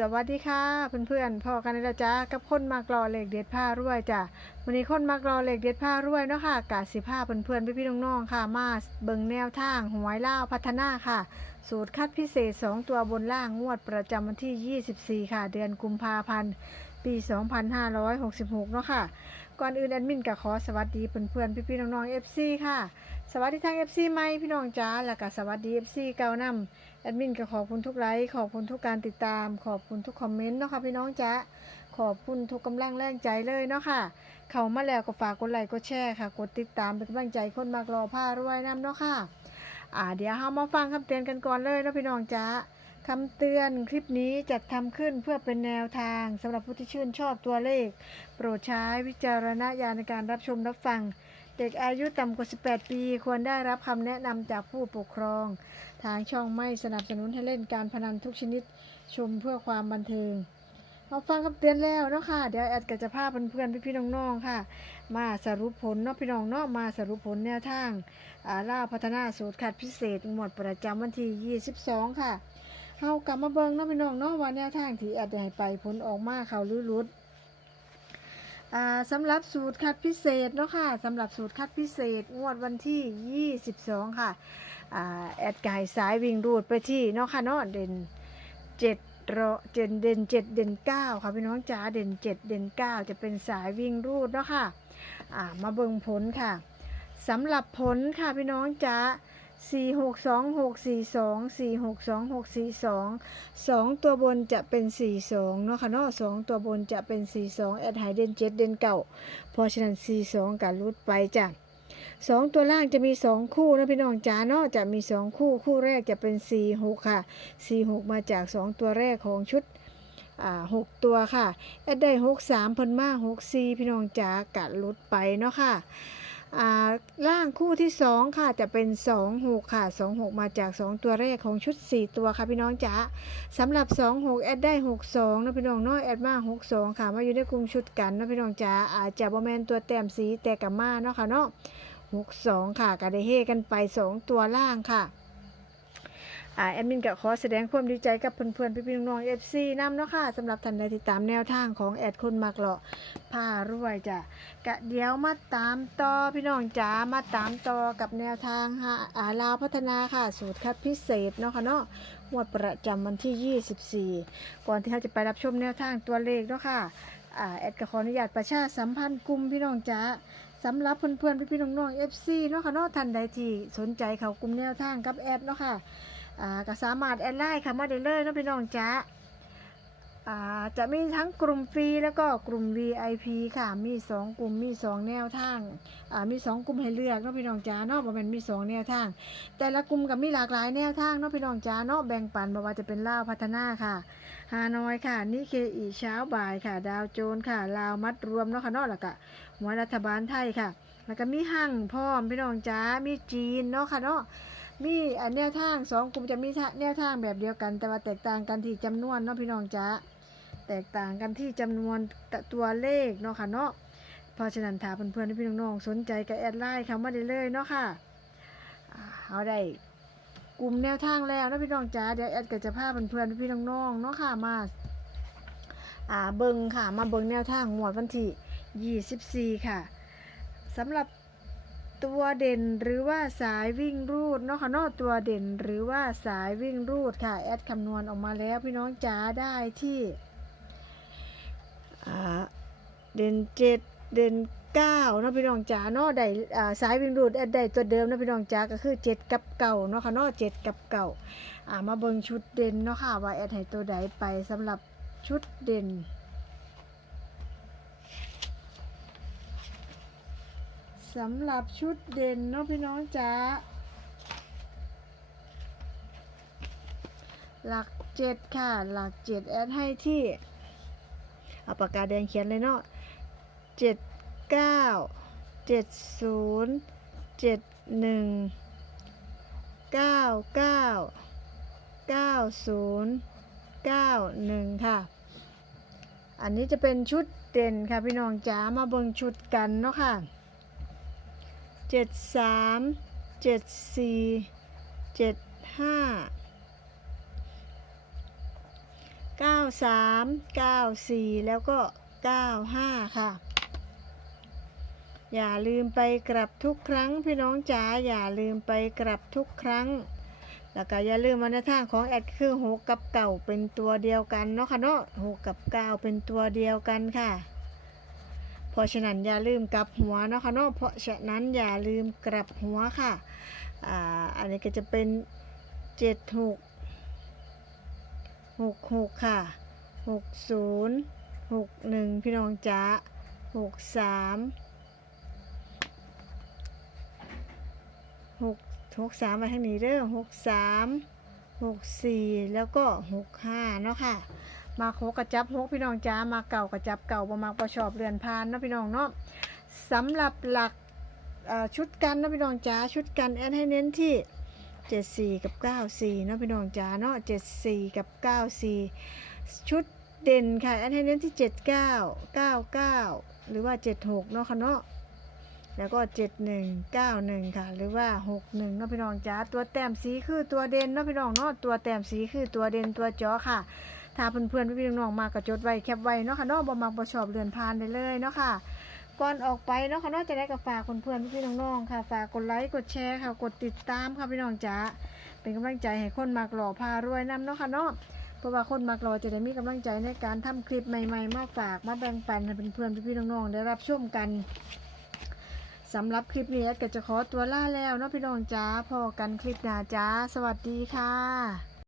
สวัสดีค่ะเพื่อนๆพอกันแล้วจ้ากับคนมากรอเหล็กเด็ดผ้ารวยจ้ะวันนี้คนมากรอเหล็กเด็ดผ้ารวยเนาะค่ะกาสิผ้าเพื่อนๆพี่ๆน้องๆค่ะ มาเบิ่งแนวทางหวยเล่าพัฒนาค่ะ สูตรคัดพิเศษ 2 ตัวบนล่างงวดประจำวันที่ 24 ค่ะ เดือนกุมภาพันธ์ปี 2566 เนาะค่ะ ก่อนอื่นแอดมินก็ขอสวัสดีเพื่อนๆพี่ๆน้องๆ FC ค่ะ สวัสดีทาง FC ใหม่พี่น้องจ้าแล้วก็สวัสดี FC เก่านำแอดมินก็ขอบคุณทุกไลค์ขอบคุณทุกการติดตาม ขอบคุณทุกคอมเมนต์เนาะค่ะพี่น้องจ๊ะขอบคุณทุกกำลังแรงใจเลยเนาะค่ะ เข้ามาแล้วก็ฝากกดไลค์กดแชร์ค่ะ กดติดตามเป็นกำลังใจคนมากรอผ้ารวยน้ำเนาะค่ะอ่าเดี๋ยวเรามาฟังคำเตือนกันก่อนเลยเนาะพี่น้องจ๊ะ คำเตือนคลิปนี้จัดทำขึ้นเพื่อเป็นแนวทางสำหรับผู้ที่ชื่นชอบตัวเลข โปรดใช้วิจารณญาณในการรับชมรับฟัง เด็กอายุต่ำกว่า 18 ปี ควรได้รับคำแนะนำจากผู้ปกครอง ทางช่องไม่สนับสนุนให้เล่นการพนันทุกชนิดชมเพื่อความบันเทิงเราฟังคำเตือนแล้วเนาะค่ะ เดี๋ยวแอดก็จะพาเพื่อนๆพี่ๆน้องๆค่ะ มาสรุปผลเนาะพี่น้องเนาะมาสรุปผลแนวทางอ่าล่าพัฒนาสูตรคัดพิเศษหมวดประจำวันที่ 22 ค่ะ เฮากลับมาเบิ่งเนาะพี่น้องเนาะว่าแนวทางที่แอดได้ให้ไปผลออกมาเขาหรือหลุดอ่าสำหรับสูตรคัดพิเศษเนาะค่ะสำหรับสูตรคัดพิเศษงวดวันที่ 22 ค่ะอ่าแอดไก่สายวิ่งรูดไปที่เนาะค่ะเนาะเด่น7รอเด่นเด่น7เด่น9ค่ะพี่น้องจ๋าเด่น7เด่น9จะเป็นสายวิ่งรูดเนาะค่ะอ่ามาเบิ่งผลค่ะสำหรับผลค่ะพี่น้องจ๋า 4 6 2 6 4 2 4 6 2 6 4 2สองตัวบนจะเป็นสี่สองเนาะค่ะเนาะสองตัวบนจะเป็นสี่สองแอดไฮเดนเจ็ดเดนเก่าเพราะฉะนั้นสี่สองการรุดไปจ้ะสองตัวล่างจะมีสองคู่นะพี่น้องจ๋าเนาะจะมีสองคู่คู่แรกจะเป็นสี่หกค่ะสี่หกมาจากสองตัวแรกของชุดอ่าหกตัวค่ะแอดได้หกสามเพิ่นมาหกสี่พี่น้องจ๋ากะรุดไปเนาะค่ะ ล่างคู่ที่สองค่ะจะเป็นสองหกค่ะสองหกมาจากสองตัวแรกของชุดสี่ตัวค่ะพี่น้องจ๋าสำหรับสองหกแอดได้หกสองนะพี่น้องเน้อยแอดมาหกสองค่ะมาอยู่ในกลุ่มชุดกันนะพี่น้องจ๋าอาจจะบอแมนตัวแต้มสีแต่กับมาเนาะค่ะเนาะหกสองค่ะกระเด้เฮกันไปสองตัวล่างค่ะ อ่าแอดมินก็ขอแสดงความดีใจกับเพื่อนๆพี่ๆน้องๆเอฟซีนำเนาะค่ะสำหรับท่านใดที่ตามแนวทางของแอดคนมักเลาะผ้ารวยจ้ะกะเดี๋ยวมาตามต่อพี่น้องจ๋ามาตามต่อกับแนวทางฮะอาลาวพัฒนาค่ะ สูตรคัดพิเศษเนาะค่ะเนาะงวดประจำวันที่ 24 ก่อนที่เราจะไปรับชมแนวทางตัวเลขเนาะค่ะอ่าแอดก็ขออนุญาตประชาสัมพันธ์กลุ่มพี่น้องจ๋า สำหรับเพื่อนๆพี่ๆน้องๆ FC เนาะค่ะเนาะท่านใดที่สนใจเขากลุ่มแนวทางกับแอดเนาะค่ะอ่าก็สามารถแอดไลน์ค่ะมาได้เลยเนาะพี่น้องจ๋าอ่าจะมีทั้งกลุ่มฟรีแล้วก็กลุ่ม VIP ค่ะมี 2 กลุ่มมี 2 แนวทางอ่ามี 2 กลุ่มให้เลือกเนาะพี่น้องจ้าเนาะบ่แม่นมี 2 แนวทาง แต่ละกลุ่มก็มีหลากหลายแนวทางเนาะพี่น้องจ้าเนาะแบ่งปันบ่ว่าจะเป็นลาวพัฒนาค่ะฮานอยค่ะนิเคอีเช้าบ่ายค่ะ ดาวโจนค่ะ ลาวมัดรวมเนาะค่ะเนาะแล้วก็ หัวรัฐบาลไทยค่ะ แล้วก็มีหั่งพร้อมพี่น้องจ้ามีจีนเนาะค่ะเนาะมีอันแนวทางสองกลุ่มจะมีแนวทางแบบเดียวกัน แต่ว่าแตกต่างกันที่จำนวนเนาะพี่น้องจ้าแตกต่างกันที่จำนวนตัวเลขเนาะค่ะเนาะเพราะฉะนั้นถ้าเพื่อนๆพี่น้องๆสนใจก็แอดไลน์เข้ามาได้เลยเนาะค่ะเอาได้กลุ่มแนวทางแล้วนะพี่น้องจ๋าเดี๋ยวแอดก็จะพาเพื่อนๆพี่น้องๆเนาะค่ะมาอ่าเบิงค่ะมาเบิงแนวทางหมวดวันที่ 24 ค่ะสำหรับตัวเด่นหรือว่าสายวิ่งรูดเนาะค่ะเนาะตัวเด่นหรือว่าสายวิ่งรูดค่ะ แอดคำนวณออกมาแล้วพี่น้องจ๋าได้ที่เด่นเจ็ดเด่นเก้าเนาะพี่น้องจ๋าเนาะได้สายวิ่งรูดแอดได้ตัวเดิมเนาะพี่น้องจ๋าก็คือเจ็ดกับเก่าเนาะค่ะเนาะเจ็ดกับเก่าอ่ามาเบิ่งชุดเด่นเนาะค่ะว่าแอดให้ตัวใดไปสำหรับชุดเด่น สำหรับชุดเด่นเนาะพี่น้องจ๋าหลักเจ็ดค่ะ หลักเจ็ดแอดให้ที่เอาปากกาแดงเขียนเลยเนาะเจ็ดเก้าเจ็ดศูนย์เจ็ดหนึ่งเก้าเก้าเก้าศูนย์เก้าหนึ่งค่ะ อันนี้จะเป็นชุดเด่นค่ะพี่น้องจ๋ามาเบิ่งชุดกันเนาะค่ะ เจ็ดสามเจ็ดสี่เจ็ดห้า93 94แล้วก็95ค่ะ อย่าลืมไปกลับทุกครั้งพี่น้องจ๋าอย่าลืมไปกลับทุกครั้ง แล้วก็อย่าลืมวันในทาของแอดคือหกกับเก่าเป็นตัวเดียวกันเนาะค่ะเนาะหกกับเก้าเป็นตัวเดียวกันค่ะ ราะฉะนั้นอย่าลืมกลับหัวเนาะค่ะเนาะเพราะฉะนั้นอย่าลืมกลับหัวค่ะอ่าอันนี้ก็จะเป็นเจ็ดหกหกหกค่ะหกศูนย์หกหนึ่งพี่น้องจ๋าหกสามหกหกสามมาทางนี้เด้อหกสามหกสี่แล้วก็หกห้าเนาะค่ะ มาโคกระจับหกพี่น้องจ้ามาเก่ากระจับเก่าประมาประชอบเรือนพานเนาะพี่น้องเนาะสำหรับหลักชุดกันนะพี่น้องจ้าชุดกันแอนให้เน้นที่74กับ94เนาะพี่น้องจ้าเนาะ74กับ94ชุดเด่นค่ะแอนให้เน้นที่79 99หรือว่า76เนาะค่ะเนาะแล้วก็ 71 91 ค่ะ หรือว่า 61เนาะพี่น้องจ้าตัวแต้มสีคือตัวเด่นเนาะพี่น้องเนาะตัวแต้มสีคือตัวเด่นตัวจอค่ะ ถ้าเพื่อนๆพี่ๆน้องๆมาก็จดไว้แคปไว้เนาะค่ะเนาะบ่มักบ่ชอบเรือนพานได้เลยเนาะค่ะก่อนออกไปเนาะค่ะเนาะจะได้กับฝากเพื่อนๆพี่ๆน้องๆค่ะ ฝากกดไลค์กดแชร์ค่ะ กดติดตามค่ะพี่น้องจ๋าเป็นกำลังใจให้คนมักหล่อพารวยนํเนาะค่ะเนาะเพราะว่าคนมักหล่อจะได้มีกำลังใจในการทำคลิปใหม่ ๆ มาฝากมาแบ่งปันให้เพื่อนๆพี่ๆน้องๆได้รับชมกันสำหรับคลิปนี้แอดก็จะขอตัวลาแล้วเนาะพี่น้องจ๋าพอกันคลิปหน้าจ๋าสวัสดีค่ะ